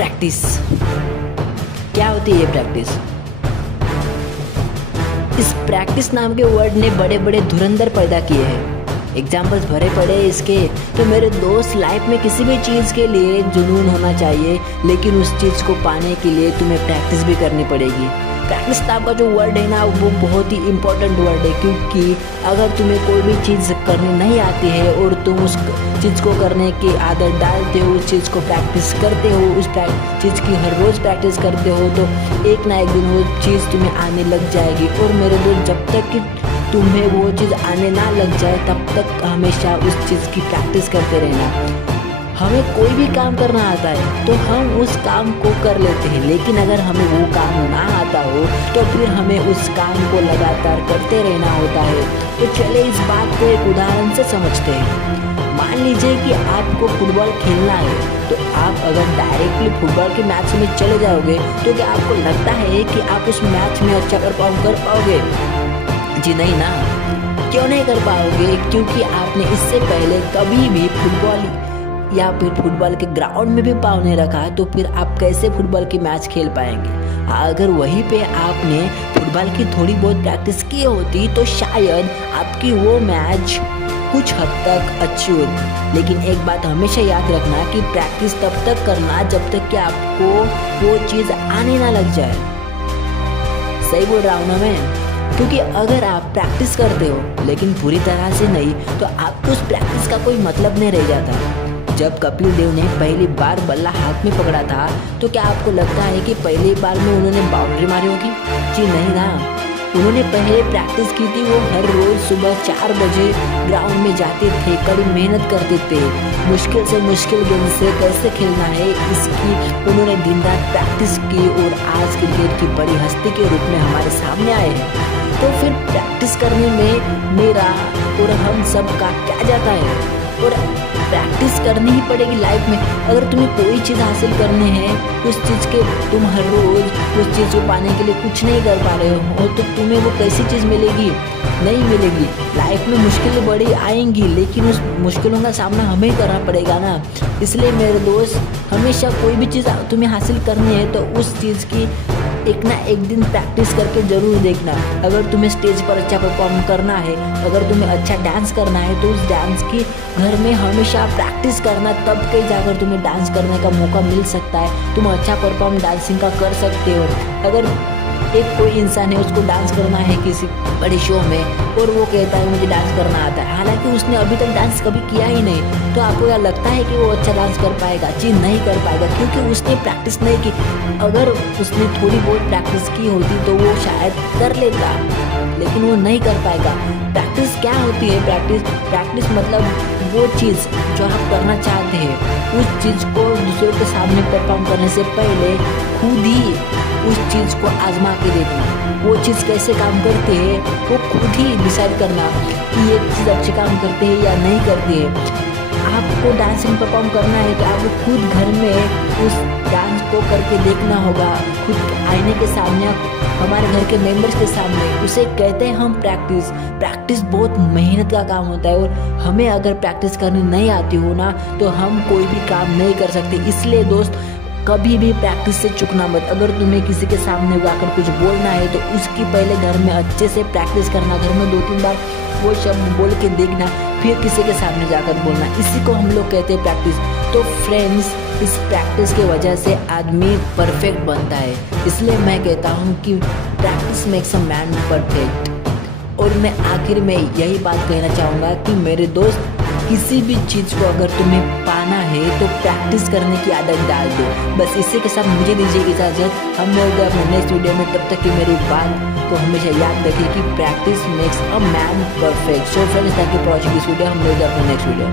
Practice क्या होती है? ये प्रैक्टिस, इस प्रैक्टिस नाम के वर्ड ने बड़े बड़े धुरंधर पैदा किए हैं। एग्जाम्पल्स भरे पड़े इसके। तो मेरे दोस्त, लाइफ में किसी भी चीज़ के लिए जुनून होना चाहिए, लेकिन उस चीज़ को पाने के लिए तुम्हें प्रैक्टिस भी करनी पड़ेगी। प्रैक्टिस नाम का जो वर्ड है ना, वो बहुत ही इम्पोर्टेंट वर्ड है, क्योंकि अगर तुम्हें कोई भी चीज़ करनी नहीं आती है और तुम उस चीज़ को करने की आदत डालते हो, उस चीज़ को प्रैक्टिस करते हो, उस चीज़ की हर रोज़ प्रैक्टिस करते हो, तो एक ना एक दिन वो चीज़ तुम्हें आने लग जाएगी। और मेरे दोस्त, जब तक कि तुम्हें वो चीज़ आने ना लग जाए, तब तक हमेशा उस चीज़ की प्रैक्टिस करते रहना। हमें कोई भी काम करना आता है तो हम उस काम को कर लेते हैं, लेकिन अगर हमें वो काम ना आता हो तो फिर हमें उस काम को लगातार करते रहना होता है। तो चले इस बात को एक उदाहरण से समझते हैं। मान लीजिए कि आपको फुटबॉल खेलना है, तो आप अगर डायरेक्टली फुटबॉल के मैच में चले जाओगे तो क्या आपको लगता है कि आप उस मैच में अच्छा परफॉर्म कर पाओगे? जी नहीं ना। क्यों नहीं कर पाओगे? क्योंकि आपने इससे पहले कभी भी फुटबॉल या फिर फुटबॉल के ग्राउंड में भी पाँव नहीं रखा, तो फिर आप कैसे फुटबॉल की मैच खेल पाएंगे? अगर वहीं पे आपने फुटबॉल की थोड़ी बहुत प्रैक्टिस की होती तो शायद आपकी वो मैच कुछ हद तक अच्छी होती। लेकिन एक बात हमेशा याद रखना कि प्रैक्टिस तब तक करना जब तक कि आपको वो चीज़ आने ना लग जाए। सही बोल रहा हूँ ना मैं? क्योंकि अगर आप प्रैक्टिस करते हो लेकिन पूरी तरह से नहीं, तो आपको उस प्रैक्टिस का कोई मतलब नहीं रह जाता। जब कपिल देव ने पहली बार बल्ला हाथ में पकड़ा था, तो क्या आपको लगता है कि पहली बार में उन्होंने बाउंड्री मारी होगी? जी नहीं ना। उन्होंने पहले प्रैक्टिस की थी। वो हर रोज़ सुबह 4 बजे ग्राउंड में जाते थे, कड़ी मेहनत करते थे, मुश्किल से मुश्किल गेंद से कैसे खेलना है इसकी उन्होंने दिन रात प्रैक्टिस की, और आज क्रिकेट की बड़ी हस्ती के रूप में हमारे सामने आए हैं। तो फिर प्रैक्टिस करने में मेरा और हम सब का क्या जाता है? और प्रैक्टिस करनी ही पड़ेगी लाइफ में। अगर तुम्हें कोई चीज़ हासिल करनी है, उस चीज़ के तुम हर रोज़ उस चीज़ को पाने के लिए कुछ नहीं कर पा रहे हो, तो तुम्हें वो कैसी चीज़ मिलेगी? नहीं मिलेगी। लाइफ में मुश्किलें बड़ी आएंगी, लेकिन उस मुश्किलों का सामना हमें करना पड़ेगा ना। इसलिए मेरे दोस्त, हमेशा कोई भी चीज़ तुम्हें हासिल करनी है तो उस चीज़ की एक ना एक दिन प्रैक्टिस करके ज़रूर देखना। अगर तुम्हें स्टेज पर अच्छा परफॉर्म करना है, अगर तुम्हें अच्छा डांस करना है, तो उस डांस की घर में हमेशा प्रैक्टिस करना, तब कहीं जाकर तुम्हें डांस करने का मौका मिल सकता है। तुम अच्छा परफॉर्म डांसिंग का कर सकते हो। अगर एक कोई इंसान है, उसको डांस करना है किसी बड़े शो में, और वो कहता है मुझे डांस करना आता है, हालांकि उसने अभी तक डांस कभी किया ही नहीं, तो आपको क्या लगता है कि वो अच्छा डांस कर पाएगा? जी नहीं कर पाएगा, क्योंकि उसने प्रैक्टिस नहीं की। अगर उसने थोड़ी बहुत प्रैक्टिस की होती तो वो शायद कर लेता, लेकिन वो नहीं कर पाएगा। प्रैक्टिस क्या होती है? प्रैक्टिस मतलब वो चीज़ जो आप करना चाहते हैं, उस चीज़ को दूसरों के सामने परफॉर्म करने से पहले खुद ही उस चीज़ को आजमा के देखना। वो चीज़ कैसे काम करती है वो खुद ही डिसाइड करना कि ये चीज़ अच्छे काम करते हैं या नहीं करती है। आपको डांसिंग परफॉर्म करना है तो आपको खुद घर में उस डांस को करके देखना होगा, खुद आईने के सामने, हमारे घर के मेंबर्स के सामने। उसे कहते हैं हम प्रैक्टिस। प्रैक्टिस बहुत मेहनत का काम होता है, और हमें अगर प्रैक्टिस करनी नहीं आती हो ना, तो हम कोई भी काम नहीं कर सकते। इसलिए दोस्त, कभी भी प्रैक्टिस से चूकना मत। अगर तुम्हें किसी के सामने जाकर कुछ बोलना है तो उसकी पहले घर में अच्छे से प्रैक्टिस करना, घर में 2-3 बार वो शब्द बोल के देखना, फिर किसी के सामने जाकर बोलना। इसी को हम लोग कहते हैं प्रैक्टिस। तो फ्रेंड्स, इस प्रैक्टिस की वजह से आदमी परफेक्ट बनता है। इसलिए मैं कहता हूँ कि practice makes a man perfect. और मैं आखिर में यही बात कहना चाहूँगा कि मेरे दोस्त, किसी भी चीज़ को अगर तुम्हें पाना है तो प्रैक्टिस करने की आदत डाल दो। बस इसी के साथ मुझे दीजिए इजाज़त। हम मिलते हैं अपने नेक्स्ट वीडियो में। तब तक की मेरी बात को हमेशा याद रखिए कि practice makes a man perfect. So friends, thank you for watching this video. हम मिलते हैं अपने नेक्स्ट वीडियो।